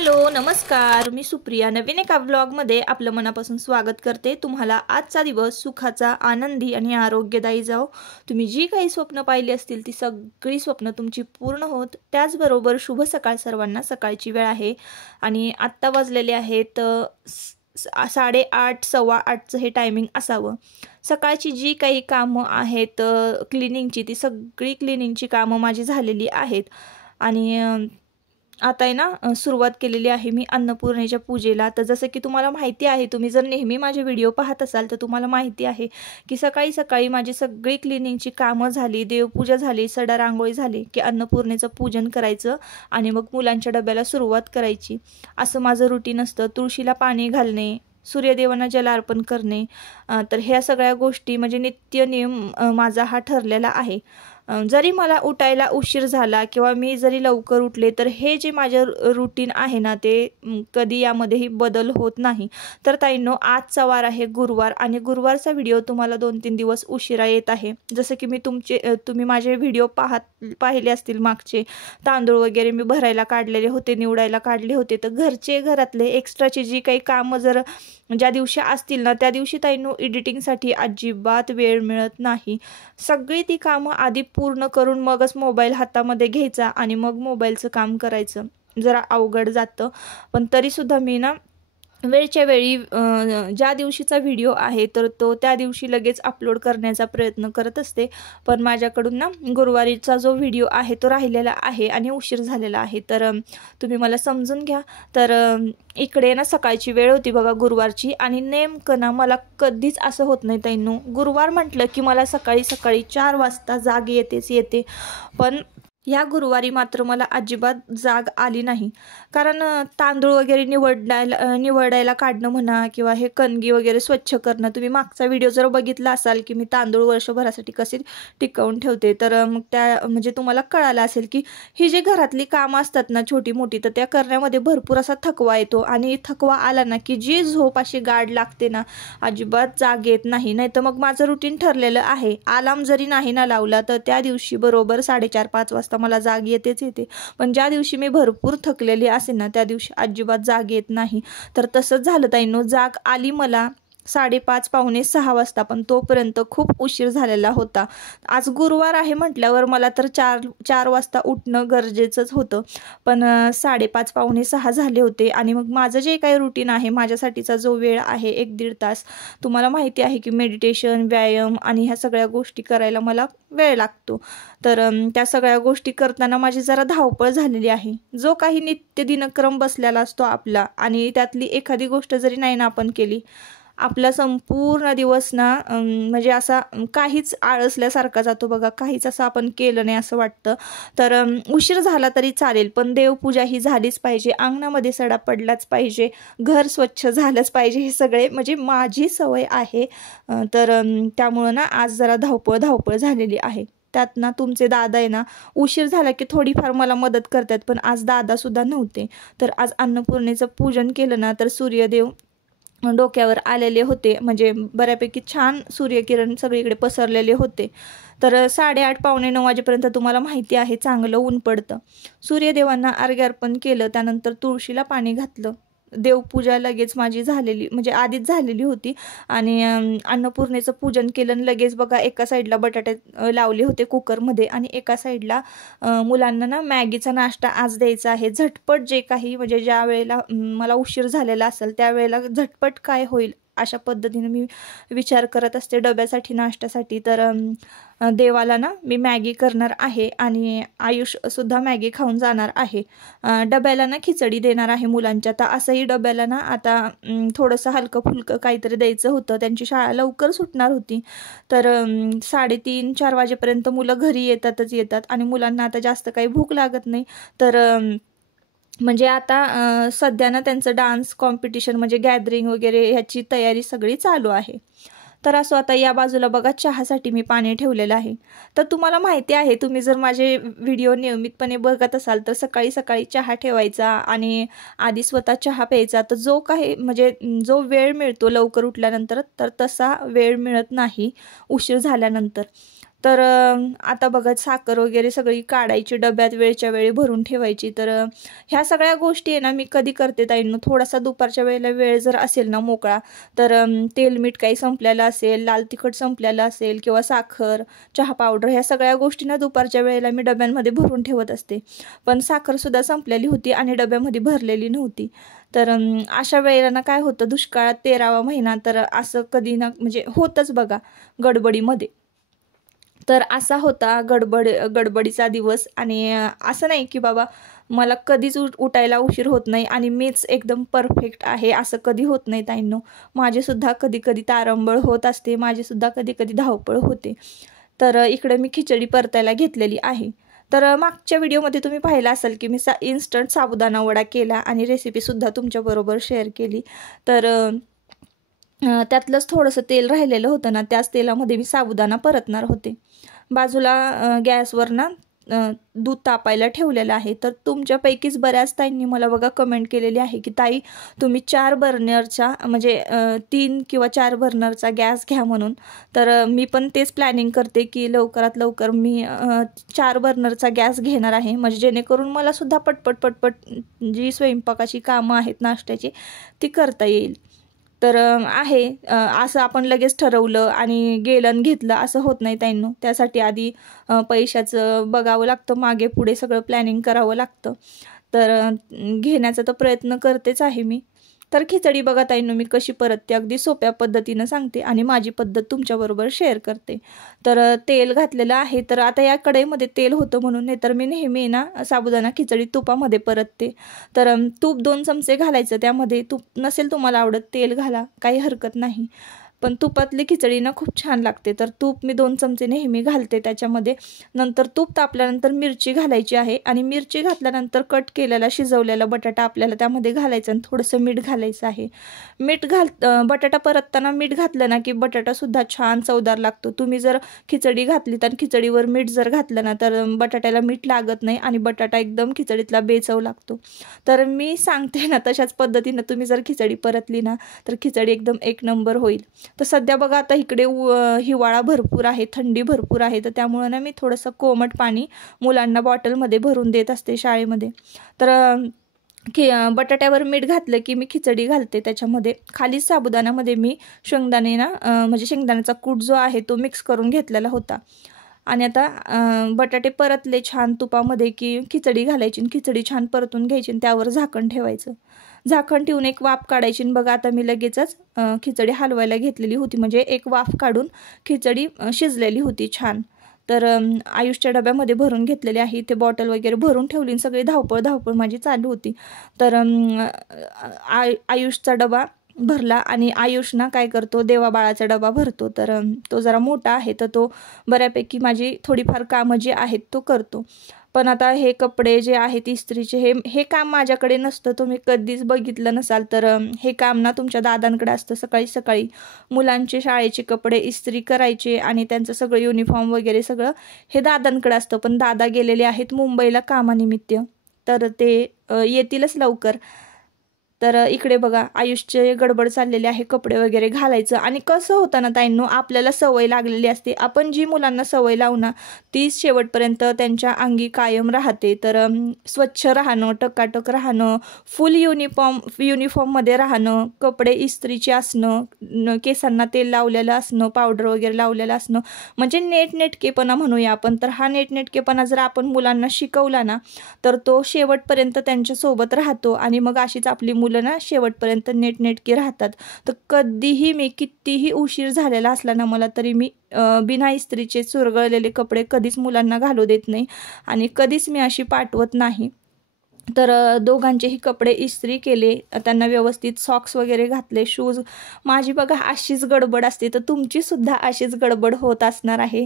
Hello नमस्कार, मी सुप्रिया नवीन एका व्लॉगमध्ये आपलं मनापासून स्वागत करते। तुम्हाला आजचा दिवस सुखाचा, आनंदी आणि आरोग्यदायी जाओ। तुम्ही जी काही स्वप्न पाहिली असतील ती सगळी स्वप्न तुमची पूर्ण होत। त्याचबरोबर शुभ सकाळ सर्वांना। सकाळची वेळ आहे आणि आत्ता वाजलेले आहेत 8:30 8:15 हे टायमिंग असावं। सकाळची जी काही कामं आहेत क्लिनिंगची, ती सगळी क्लिनिंगची कामं माझी झालेली आहेत आणि आता आहे ना सुरुवात केलेली आहे मी अन्नपूर्णेच्या पूजेला। तर जसं की तुम्हाला माहिती आहे, तुम्ही जर नेहमी माझे व्हिडिओ पाहत असाल तर तुम्हाला माहिती आहे की सकाळी सकाळी माझी सगळी क्लिनिंगची कामं झाली, देवपूजा झाली, सडा रांगोळी झाली की अन्नपूर्णेचं पूजन करायचं आणि मग मुलांच्या डब्याला सुरुवात करायची। असं माझं रुटीन असतं। तुळशीला पाणी घालणे, सूर्यदेवांना जल अर्पण करणे, तर ह्या सगळ्या गोष्टी म्हणजे नित्य नियम माझा हा ठरलेला आहे। जरी मला उठायला उशीर झाला किंवा मी जरी लवकर उठले तर हे जे माझं रुटीन आहे ना ते कधी यामध्येही बदल होत नाही। तर ताईंनो, आजचा वार आहे गुरुवार आणि गुरुवारचा व्हिडिओ तुम्हाला 2-3 दिवस उशिरा येत आहे। जसं की मी तुम्ही माझे व्हिडिओ पाहिले असतील मागचे। तांदूळ वगैरे मी भरायला काढलेले होते, निवडायला काढले होते। तर घरातले एक्स्ट्राची जी काही कामं जर ज्या दिवशी असतील ना त्या दिवशी ताईंनो एडिटिंगसाठी अजिबात वेळ मिळत नाही। सगळी ती कामं आधी पूर्ण करून मगच मोबाईल हातामध्ये घ्यायचा आणि मग मोबाईलचं काम करायचं। जरा अवघड जातं, पण तरीसुद्धा मी ना वेळच्या वेळी ज्या दिवशीचा व्हिडिओ आहे तर तो त्या दिवशी लगेच अपलोड करण्याचा प्रयत्न करत असते। पण माझ्याकडून ना गुरुवारीचा जो व्हिडिओ आहे तो राहिलेला आहे आणि उशीर झालेला आहे, तर तुम्ही मला समजून घ्या। तर इकडे ना सकाळची वेळ होती बघा गुरुवारची आणि नेमकं ना मला कधीच असं होत नाही ताईंनो, गुरुवार म्हटलं की मला सकाळी सकाळी 4 वाजता जाग येते। पण या गुरुवारी मात्र मला अजिबात जाग आली नाही। कारण तांदूळ वगैरे निवडायला काढणं म्हणा किंवा हे कणगी वगैरे स्वच्छ करणं, तुम्ही मागचा व्हिडिओ जर बघितला असाल की मी तांदूळ वर्षभरासाठी कसे टिकवून ठेवते, तर मग त्या म्हणजे तुम्हाला कळालं असेल की ही जी घरातली कामं असतात ना छोटी मोठी, तर त्या करण्यामध्ये भरपूर असा थकवा येतो आणि थकवा आला ना की जी झोप अशी गाढ लागते ना, अजिबात जाग येत नाही। नाही तर मग माझं रुटीन ठरलेलं आहे, अलार्म जरी नाही ना लावला तर त्या दिवशी बरोबर 4:30-5 वाजता मला जाग येते। पण ज्या दिवशी मी भरपूर थकलेली असेल ना त्या दिवशी अजिबात जाग येत नाही। तर तसंच झालं ताईंनो, जाग आली मला 5:30 पावणे 6 वाजता, पण तोपर्यंत खूप उशीर झालेला होता। आज गुरुवार आहे म्हटल्यावर मला तर 4 वाजता उठणं गरजेचंच होतं, पण 5:30 पावणे 6 झाले होते। आणि मग माझं जे काही रुटीन आहे, माझ्यासाठीचा जो वेळ आहे 1-1.5 तास, तुम्हाला माहिती आहे की मेडिटेशन, व्यायाम आणि ह्या सगळ्या गोष्टी करायला मला वेळ लागतो। तर त्या सगळ्या गोष्टी करताना माझी जरा धावपळ झालेली आहे। जो काही नित्य दिनक्रम बसलेला असतो आपला आणि त्यातली एखादी गोष्ट जरी नाही ना आपण केली, आपला संपूर्ण दिवस ना म्हणजे असा काहीच आळसल्यासारखा जातो बघा, काहीच असं आपण केलं नाही असं वाटतं। तर उशीर झाला तरी चालेल, पण देवपूजा ही झालीच पाहिजे, अंगणामध्ये सडा पडलाच पाहिजे, घर स्वच्छ झालंच पाहिजे, हे सगळे म्हणजे माझी सवय आहे। तर त्यामुळं ना आज जरा धावपळ झालेली आहे। त्यात ना तुमचे दादा आहे ना, उशीर झाला की थोडीफार मला मदत करतात, पण आज दादासुद्धा नव्हते। तर आज अन्नपूर्णेचं पूजन केलं ना तर सूर्यदेव डोक्यावर आलेले होते, म्हणजे बऱ्यापैकी छान सूर्यकिरण सगळीकडे पसरलेले होते। तर 8:30 पावणे 9 वाजेपर्यंत तुम्हाला माहिती आहे चांगलं ऊन पडतं। सूर्यदेवांना अर्घ्य अर्पण केलं, त्यानंतर तुळशीला पाणी घातलं। देवपूजा लगेच माझी झालेली म्हणजे आधीच झालेली होती आणि अन्नपूर्णेचं पूजन केलं। लगेच बघा एका साईडला बटाटे लावले होते कुकरमध्ये आणि एका साईडला मुलांना ना मॅगीचा नाश्ता आज द्यायचा आहे। झटपट जे काही म्हणजे ज्या वेळेला मला उशीर झालेला असेल त्यावेळेला झटपट काय होईल अशा पद्धतीने मी विचार करत असते डब्यासाठी, नाश्त्यासाठी। तर देवाला ना मी मॅगी करणार आहे आणि आयुषसुद्धा मॅगी खाऊन जाणार आहे। डब्याला ना खिचडी देणार आहे मुलांच्या। तर असंही डब्याला ना आता थोडंसं हलकं फुलकं काहीतरी द्यायचं होतं, त्यांची शाळा लवकर सुटणार होती। तर 3:30-4 वाजेपर्यंत मुलं घरी येतात आणि मुलांना आता जास्त काही भूक लागत नाही। तर म्हणजे आता सध्या ना त्यांचं डान्स कॉम्पिटिशन म्हणजे गॅदरिंग वगैरे ह्याची तयारी सगळी चालू आहे। तर असं आता या बाजूला बघा चहासाठी मी पाणी ठेवलेलं आहे। तर तुम्हाला माहिती आहे, तुम्ही जर माझे व्हिडिओ नियमितपणे बघत असाल तर सकाळी सकाळी चहा ठेवायचा आणि आधी स्वतः चहा प्यायचा। तर जो काही म्हणजे जो वेळ मिळतो लवकर उठल्यानंतर, तर तसा वेळ मिळत नाही उशीर झाल्यानंतर। तर आता बघा साखर वगैरे सगळी काढायची, डब्यात वेळच्या वेळी भरून ठेवायची. तर ह्या सगळ्या गोष्टी आहे ना मी कधी करते ताईंनो, थोडासा दुपारच्या वेळेला वेळ जर असेल ना मोकळा, तर तेल मीठ काही संपलेलं असेल, लाल तिखट संपलेलं असेल किंवा साखर, चहा पावडर, ह्या सगळ्या गोष्टी ना दुपारच्या वेळेला मी डब्यांमध्ये भरून ठेवत असते. पण साखरसुद्धा संपलेली होती आणि डब्यामध्ये भरलेली नव्हती. तर अशा वेळेला ना काय होतं, दुष्काळात 13वा महिना, तर असं कधी ना म्हणजे होतच बघा गडबडीमध्ये. तर असा होता गडबडीचा दिवस. आणि असं नाही की बाबा मला कधीच उठायला उशीर होत नाही आणि मीच एकदम परफेक्ट आहे असं कधी होत नाही ताईंनो. माझेसुद्धा कधी कधी तारंबळ होत असते, माझेसुद्धा कधी कधी धावपळ होते. तर इकडे मी खिचडी परतायला घेतलेली आहे. तर मागच्या व्हिडिओमध्ये तुम्ही पाहिलं असेल की मी इन्स्टंट साबुदाणा वडा केला आणि रेसिपीसुद्धा तुमच्याबरोबर शेअर केली. तर त्यातलंच थोडंसं तेल राहिलेलं होतं ना, त्याच तेलामध्ये मी साबुदाणा परतणार होते. बाजूला गॅसवर ना दूध तापायला ठेवलेलं आहे. तर तुमच्यापैकीच बऱ्याच ताईंनी मला बघा कमेंट केलेली आहे की ताई तुम्ही 4 बर्नरचा म्हणजे 3 किंवा 4 बर्नरचा गॅस घ्या म्हणून. तर मी पण तेच प्लॅनिंग करते की लवकरात लवकर मी 4 बर्नरचा गॅस घेणार आहे, म्हणजे जेणेकरून मला सुद्धा पटपट जी स्वयंपाकाची कामं आहेत नाश्त्याची ती करता येईल. तर आहे असं आपण लगेच ठरवलं आणि गेलं आणि घेतलं असं होत नाही ताईंनो. त्यासाठी आधी पैशाचं बघावं लागतं, मागे पुढे सगळं प्लॅनिंग करावं लागतं. तर घेण्याचा तर प्रयत्न करतेच आहे मी. तर खिचडी बघा ताईंनो मी कशी परतते, अगदी सोप्या पद्धतीनं सांगते आणि माझी पद्धत तुमच्याबरोबर शेअर करते. तर तेल घातलेलं आहे. तर आता या कढईमध्ये तेल होतं म्हणून, नाही तर मी नेहमी ना साबुदाणा खिचडी तुपामध्ये परतते. तर तूप 2 चमचे घालायचं, त्यामध्ये तूप नसेल तुम्हाला आवडत तेल घाला, काही हरकत नाही. पण तुपातली खिचडी ना खूप छान लागते. तर तूप मी 2 चमचे नेहमी घालते त्याच्यामध्ये. नंतर तूप तापल्यानंतर मिरची घालायची आहे आणि मिरची घातल्यानंतर कट केलेला शिजवलेला बटाटा आपल्याला त्यामध्ये घालायचं आणि थोडंसं मीठ घालायचं आहे. बटाटा परतताना मीठ घातलं ना की बटाटासुद्धा छान चवदार लागतो. तुम्ही जर खिचडी घातली तर खिचडीवर मीठ जर घातलं ना तर बटाट्याला मीठ लागत नाही आणि बटाटा एकदम खिचडीतला बेचव लागतो. तर मी सांगते ना तशाच पद्धतीनं तुम्ही जर खिचडी परतली ना तर खिचडी एकदम एक नंबर होईल. तर सध्या बघा आता इकडे हिवाळा भरपूर आहे, थंडी भरपूर आहे. तर त्यामुळं ना मी थोडंसं कोमट पाणी मुलांना बॉटलमध्ये भरून देत असते शाळेमध्ये. तर बटाट्यावर मीठ घातलं की मी खिचडी घालते त्याच्यामध्ये. खाली साबुदाण्यामध्ये मी शेंगदाणे ना म्हणजे शेंगदाण्याचा कूट जो आहे तो मिक्स करून घेतलेला होता. आणि आता बटाटे परतले छान तुपामध्ये की खिचडी घालायची, खिचडी छान परतून घ्यायची, त्यावर झाकण ठेवायचं. झाकण ठेवून एक वाफ काढायची. बघा आता मी लगेचच खिचडी हलवायला घेतलेली होती, म्हणजे एक वाफ काढून खिचडी शिजलेली होती छान. तर आयुषच्या डब्यामध्ये भरून घेतलेली आहे. ते बॉटल वगैरे भरून ठेवली, सगळी धावपळ माझी चालू होती. तर आयुषचा डबा भरला आणि आयुष ना काय करतो, देवाबाळाचा डबा भरतो. तर तो जरा मोठा आहे, तर तो बऱ्यापैकी माझी थोडीफार कामं जी आहेत तो करतो. पण आता हे कपडे जे आहेत इस्त्रीचे, हे काम माझ्याकडे नसतं. तुम्ही कधीच बघितलं नसाल तर हे काम ना तुमच्या दादांकडे असतं. सकाळी सकाळी मुलांचे शाळेचे कपडे इस्त्री करायचे आणि त्यांचं सगळं युनिफॉर्म वगैरे सगळं हे दादांकडे असतं. पण दादा गेलेले आहेत मुंबईला कामानिमित्त, तर ते येतीलच लवकर. तर इकडे बघा आयुषचे गडबड चाललेले आहे, कपडे वगैरे घालायचं. आणि कसं होतं ना ताईंनो, आपल्याला सवय लागलेली असते. आपण जी मुलांना सवय लावू ना तीच शेवटपर्यंत त्यांच्या अंगी कायम राहते. तर स्वच्छ राहणं, टकाटक राहणं, फुल युनिफॉर्ममध्ये राहणं, कपडे इस्त्रीचे असणं, केसांना तेल लावलेलं असणं, पावडर वगैरे लावलेलं असणं, म्हणजे नेटनेटकेपणा म्हणूया आपण. तर हा नेटनेटकेपणा जर आपण मुलांना शिकवला ना तर तो शेवटपर्यंत त्यांच्यासोबत राहतो आणि मग अशीच आपली मुलं ना शेवटपर्यंत नेटनेटकी राहतात. तर कधीही मी कितीही उशीर झालेला असला ना मला, तरी मी बिना इस्त्रीचे चुरगळलेले कपडे कधीच मुलांना घालू देत नाही आणि कधीच मी अशी पाठवत नाही. तर दोघांचेही कपडे इस्त्री केले, त्यांना व्यवस्थित सॉक्स वगैरे घातले, शूज. माझी बघा अशीच गडबड असते, तर तुमचीसुद्धा अशीच गडबड होत असणार आहे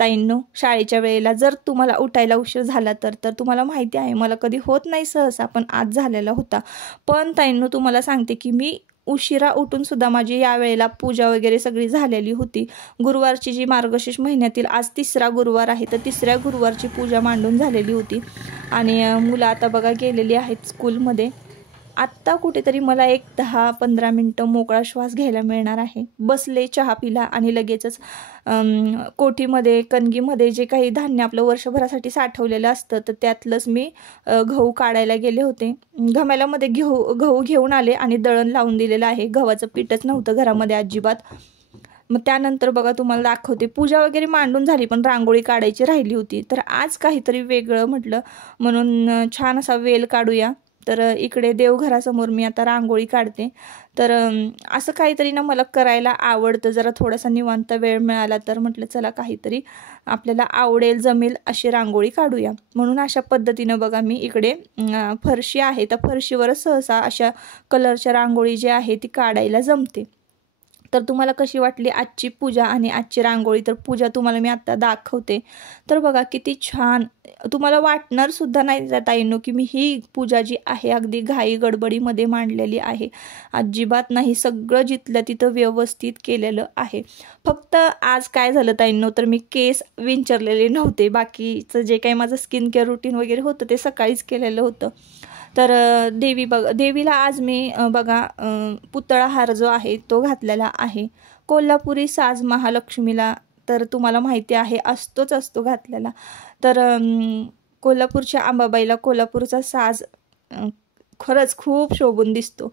ताईंनो शाळेच्या वेळेला. जर तुम्हाला उठायला उशीर झाला तर तुम्हाला माहिती आहे मला कधी होत नाही सहसा, पण आज झालेला होता. पण ताईंनो तुम्हाला सांगते की मी उशिरा उठून सुद्धा माझी यावेळेला पूजा वगैरे सगळी झालेली होती. गुरुवारची जी मार्गशीर्ष महिन्यातील आज 3रा गुरुवार आहे, तर 3ऱ्या गुरुवारची पूजा मांडून झालेली होती. आणि मुलं आता बघा गेलेली आहेत स्कूलमध्ये. आत्ता कुठेतरी मला एक 10-15 मिनटं मोकळा श्वास घ्यायला मिळणार आहे. बसले, चहा पिला आणि लगेचच कोठीमध्ये कणगीमध्ये जे काही धान्य आपलं वर्षभरासाठी साठवलेलं असतं तर त्यातलंच मी गहू काढायला गेले होते. घमेल्यामध्ये गहू घेऊन आले आणि दळण लावून दिलेलं आहे. गव्हाचं पीठच नव्हतं घरामध्ये अजिबात. मग त्यानंतर बघा तुम्हाला दाखवते, पूजा वगैरे मांडून झाली पण रांगोळी काढायची राहिली होती. तर आज काहीतरी वेगळं म्हटलं म्हणून छान असा वेल काढूया. तर इकडे देवघरासमोर मी आता रांगोळी काढते. तर असं काहीतरी ना मला करायला आवडतं. जरा थोडासा निवांत वेळ मिळाला तर म्हटलं चला काहीतरी आपल्याला आवडेल, जमेल अशी रांगोळी काढूया. म्हणून अशा पद्धतीनं बघा मी इकडे फरशी आहे, तर फरशीवरच सहसा अशा कलरच्या रांगोळी जी आहे ती काढायला जमते. तर तुम्हाला कशी वाटली आजची पूजा आणि आजची रांगोळी? तर पूजा तुम्हाला मी आत्ता दाखवते. तर बघा किती छान, तुम्हाला वाटणार सुद्धा नाही ताईंनो की मी ही पूजा जी आहे अगदी घाई गडबडीमध्ये मांडलेली आहे. अजिबात नाही, सगळं जिथलं तिथं व्यवस्थित केलेलं आहे. फक्त आज काय झालं ताईंनो, तर मी केस विंचरलेले नव्हते. बाकीचं जे काही माझं स्किन केअर रुटीन वगैरे होतं ते सकाळीच केलेलं होतं. तर देवीला आज मी बघा पुतळा हार जो आहे तो घातलेला आहे. कोल्हापुरी साज महालक्ष्मीला तर तुम्हाला माहिती आहे असतो घातलेला. तर कोल्हापूरच्या अंबाबाईला कोल्हापूरचा साज खरंच खूप शोभून दिसतो.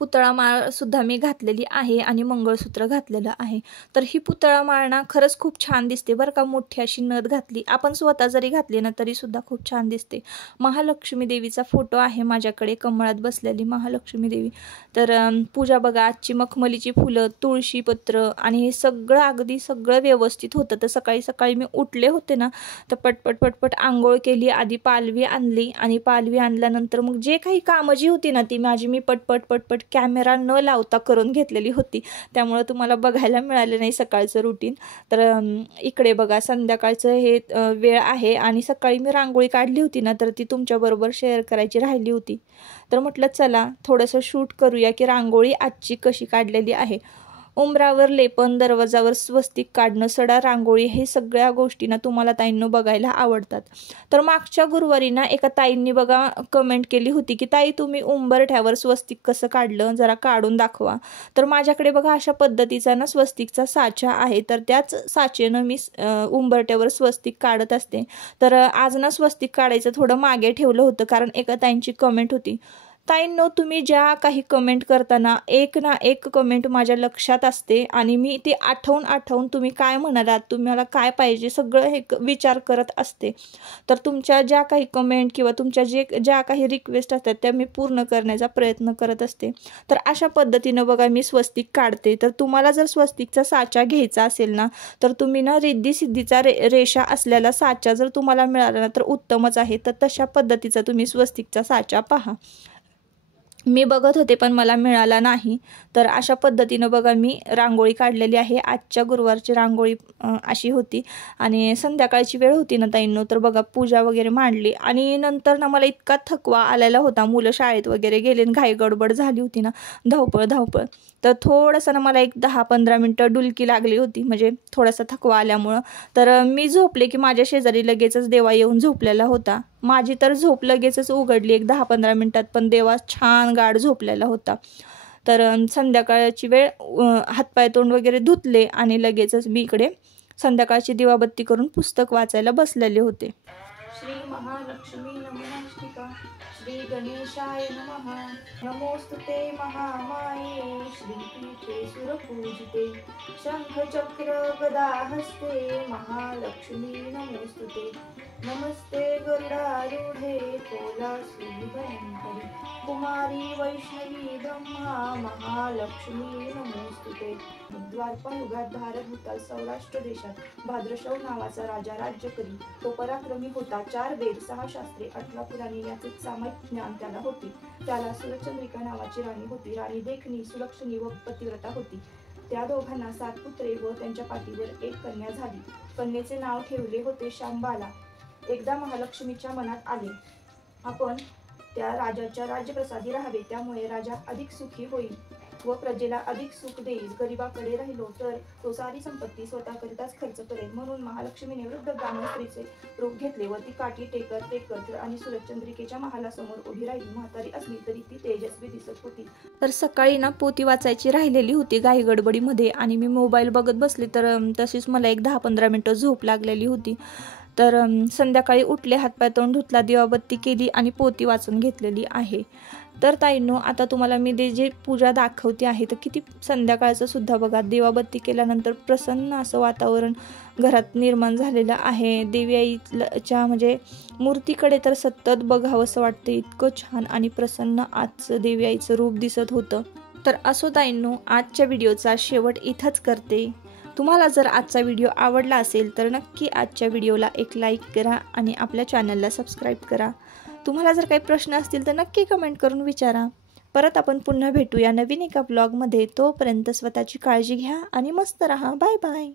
पुतळा माळ सुद्धा मी घातलेली आहे आणि मंगळसूत्र घातलेलं आहे. तर ही पुतळा माळ ना खरंच खूप छान दिसते बरं का. मोठी अशी नथ घातली, आपण स्वतः जरी घातली ना तरी सुद्धा खूप छान दिसते. महालक्ष्मी देवीचा फोटो आहे माझ्याकडे, कमळात बसलेली महालक्ष्मी देवी. तर पूजा बघा, आजची मखमलीची फुलं, तुळशीपत्र आणि हे सगळं अगदी सगळं व्यवस्थित होतं. तर सकाळी सकाळी मी उठले होते ना तर पटपट आंघोळ केली, आधी पालवी आणली आणि पालवी आणल्यानंतर मग जे काही कामं जी होती ना ती माझी मी पटपट कॅमेरा न लावता करून घेतलेली होती. त्यामुळं तुम्हाला बघायला मिळालं नाही सकाळचं रुटीन. तर इकडे बघा संध्याकाळचं हे वेळ आहे आणि सकाळी मी रांगोळी काढली होती ना तर ती तुमच्याबरोबर शेअर करायची राहिली होती. तर म्हटलं चला थोडंसं शूट करूया की रांगोळी आजची कशी काढलेली आहे. उंबरावर लेपन, दरवाजावर स्वस्तिक काढणं, सडा रांगोळी, हे सगळ्या गोष्टींना तुम्हाला ताईंनो बघायला आवडतात. तर मागच्या गुरुवारी ना एका ताईंनी बघा कमेंट केली होती की ताई तुम्ही उंबरठ्यावर स्वस्तिक कसं काढलं, जरा काढून दाखवा. तर माझ्याकडे बघा अशा पद्धतीचा ना स्वस्तिकचा साचा आहे. तर त्याच साचेनं मी उंबरठ्यावर स्वस्तिक काढत असते. तर आज ना स्वस्तिक काढायचं थोडं मागे ठेवलं होतं कारण एका ताईंची कमेंट होती. ताईंनो तुम्ही ज्या काही कमेंट करताना एक ना एक कमेंट माझ्या लक्षात असते आणि मी ती आठवून तुम्ही काय म्हणालात, तुम्हाला काय पाहिजे सगळं हे विचार करत असते. तर तुमच्या ज्या काही कमेंट किंवा तुमच्या ज्या काही रिक्वेस्ट असतात त्या मी पूर्ण करण्याचा प्रयत्न करत असते. तर अशा पद्धतीनं बघा मी स्वस्तिक काढते. तर तुम्हाला जर स्वस्तिकचा साचा घ्यायचा असेल ना तर तुम्ही ना रिद्धी सिद्धीचा रेषा असलेला साचा जर तुम्हाला मिळाला ना तर उत्तमच आहे. तर तशा पद्धतीचा तुम्ही स्वस्तिकचा साचा पहा. मी बघत होते पण मला मिळाला नाही. तर अशा पद्धतीनं बघा मी रांगोळी काढलेली आहे. आजच्या गुरुवारची रांगोळी अशी होती आणि संध्याकाळची वेळ होती ना ताईंनो तर बघा पूजा वगैरे मांडली आणि नंतर ना मला इतका थकवा आलेला होता. मुलं शाळेत वगैरे गेले, घाई गडबड झाली होती ना, धावपळ. तर थोडंसं ना मला एक 10-15 मिनटं डुलकी लागली होती, म्हणजे थोडासा थकवा आल्यामुळं. तर मी झोपले की माझ्या शेजारी लगेचच देवा येऊन झोपलेला होता. माझी तर झोप लगेचच उघडली एक 10-15 मिनटात, पण देवा छान गाढ झोपलेला होता. तर संध्याकाळची वेळ हातपाय तोंड वगैरे धुतले आणि लगेचच मी इकडे संध्याकाळची दिवाबत्ती करून पुस्तक वाचायला बसलेले होते. श्री महालक्ष्मी नमस्तिका, श्री गणेशाय नमः, नमोस्तुते महामाये, श्रीपीठे सुरपूजिते, शंख चक्र गदा हस्ते, महालक्ष्मी नमोस्तुते, नमस्ते गरुडारूढे, कोलासुरी भयंकरी, कुमारी वैष्णवी ब्रह्मा, महालक्ष्मी नमोस्तुते. द्वारपायुगात भारत भूताल सौराष्ट्र देशात भाद्रश्रव नावाचा राजा राज्य करी. तो पराक्रमी होता. 4 वेद, 6 शास्त्रे, 18 पुराणे याचे सामायिक ज्ञान त्याला होते. त्याला सुरचंद्रिका नावाची राणी होती. राणी देखणी, सुलक्षणी व पतिव्रता होती. त्या दोघांना 7 पुत्रे व त्यांच्या पाठीवर एक कन्या झाली. कन्येचे नाव ठेवले होते शांबाला. एकदा महालक्ष्मीच्या मनात आले, आपण त्या राजाच्या राज्यप्रसादी राहावे, त्यामुळे राजा अधिक सुखी होईल व प्रजेला अधिक सुख देईल. गरिबाकडे राहिलो तर तो सारी संपत्ती स्वतःकरिताच खर्च करेल. म्हणून महालक्ष्मीने वृद्ध ब्राह्मण स्त्रीचे रूप घेतले व ती काठी टेकत आणि सूरजचंद्रिकेच्या महालासमोर उभी राहिली. म्हातारी असली तरी ती तेजस्वी दिसत होती. तर सकाळी ना पोथी वाचायची राहिलेली होती घाई गडबडीमध्ये आणि मी मोबाईल बघत बसले, तर तशीच मला एक 10-15 मिनिटं झोप लागलेली होती. तर संध्याकाळी उठले, हातपाय तोंड धुतला, दिवाबत्ती केली आणि पोथी वाचून घेतलेली आहे. तर ताईंनो, आता तुम्हाला मी जे पूजा दाखवते आहे तर किती संध्याकाळचं सुद्धा बघा, दिवाबत्ती केल्यानंतर प्रसन्न असं वातावरण घरात निर्माण झालेलं आहे. देवी आईच्या म्हणजे मूर्तीकडे तर सतत बघावंसं वाटतं, इतकं छान आणि प्रसन्न आजचं देवी आईचं रूप दिसत होतं. तर असो ताईंनो, आजच्या व्हिडिओचा शेवट इथंच करते. तुम्हाला जर आजचा व्हिडिओ आवडला असेल तर नक्की आजच्या व्हिडिओला एक लाईक करा आणि आपल्या चॅनलला सबस्क्राईब करा. तुम्हाला जर काही प्रश्न असतील तर नक्की कमेंट करून विचारा. परत आपण पुन्हा भेटूया नवीन एका ब्लॉगमध्ये. तोपर्यंत स्वतःची काळजी घ्या आणि मस्त रहा. Bye bye.